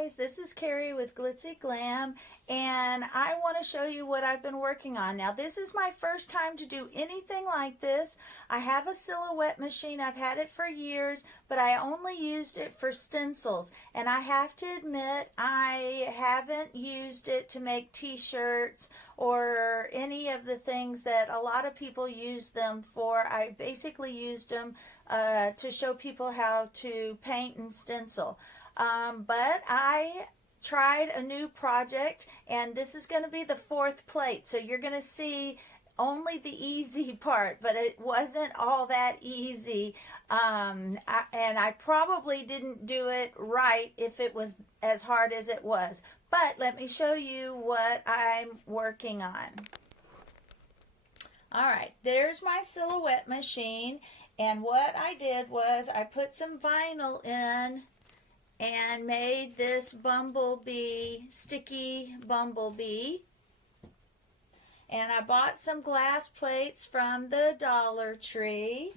guys, this is Carrie with Glitzy Glam, and I want to show you what I've been working on. Now, this is my first time to do anything like this. I have a silhouette machine. I've had it for years, but I only used it for stencils, and I have to admit I haven't used it to make t-shirts or any of the things that a lot of people use them for. I basically used them to show people how to paint and stencil. But I tried a new project, and this is going to be the fourth plate, so you're going to see only the easy part, but it wasn't all that easy, and I probably didn't do it right if it was as hard as it was. But let me show you what I'm working on. Alright, there's my silhouette machine, and what I did was I put some vinyl in and made this bumblebee, sticky bumblebee. And I bought some glass plates from the Dollar Tree.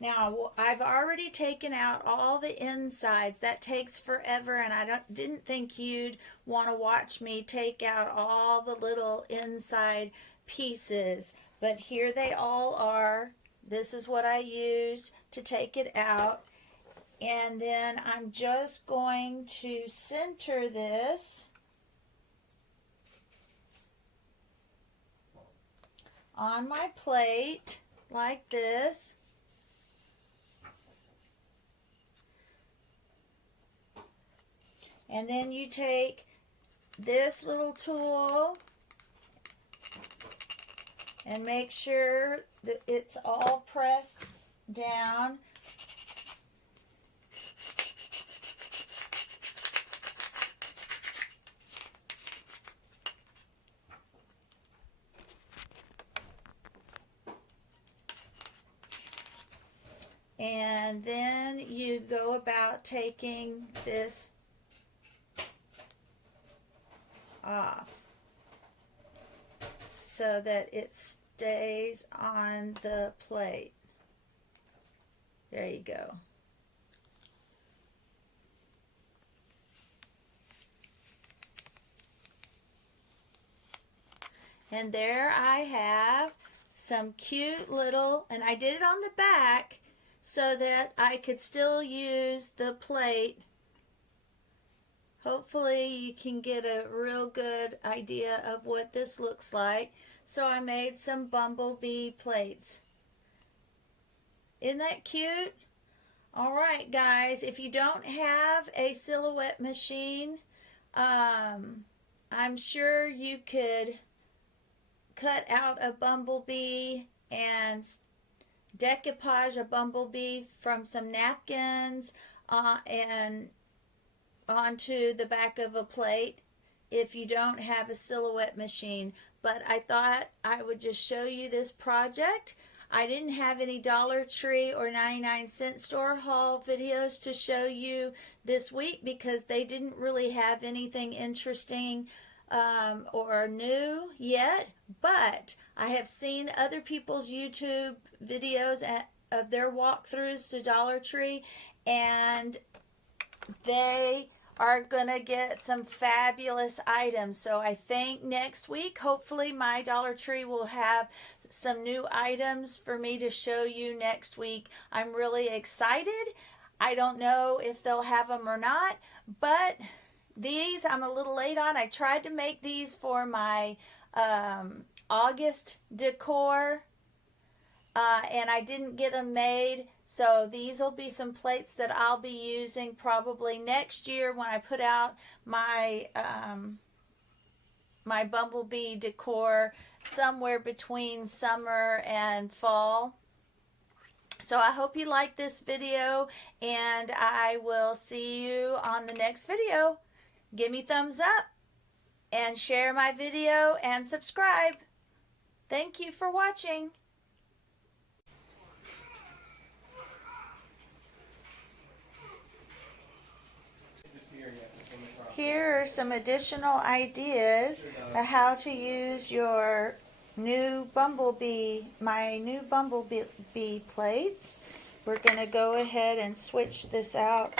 Now, I've already taken out all the insides. That takes forever, and I didn't think you'd want to watch me take out all the little inside pieces. But here they all are. This is what I used to take it out. And then I'm just going to center this on my plate like this. And then you take this little tool and make sure that it's all pressed down. And then you go about taking this off so that it stays on the plate. There you go. And there I have some cute little, and I did it on the back so that I could still use the plate. Hopefully you can get a real good idea of what this looks like. So I made some bumblebee plates. Isn't that cute? Alright guys, if you don't have a silhouette machine, I'm sure you could cut out a bumblebee and decoupage a bumblebee from some napkins and onto the back of a plate if you don't have a silhouette machine. But I thought I would just show you this project. I didn't have any Dollar Tree or 99-cent store haul videos to show you this week because they didn't really have anything interesting or new yet, but I have seen other people's YouTube videos of their walkthroughs to Dollar Tree, and they are gonna get some fabulous items. So I think next week, hopefully my Dollar Tree will have some new items for me to show you next week. I'm really excited. I don't know if they'll have them or not, but these I'm a little late on. I tried to make these for my August decor, and I didn't get them made. So these will be some plates that I'll be using probably next year when I put out my my bumblebee decor somewhere between summer and fall. So I hope you like this video, and I will see you on the next video. Give me thumbs up and share my video and subscribe. Thank you for watching. Here are some additional ideas of how to use your new bumblebee, my new bumblebee plates. We're going to go ahead and switch this out.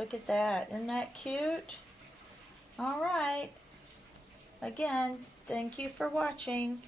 Look at that. Isn't that cute? All right. Again, thank you for watching.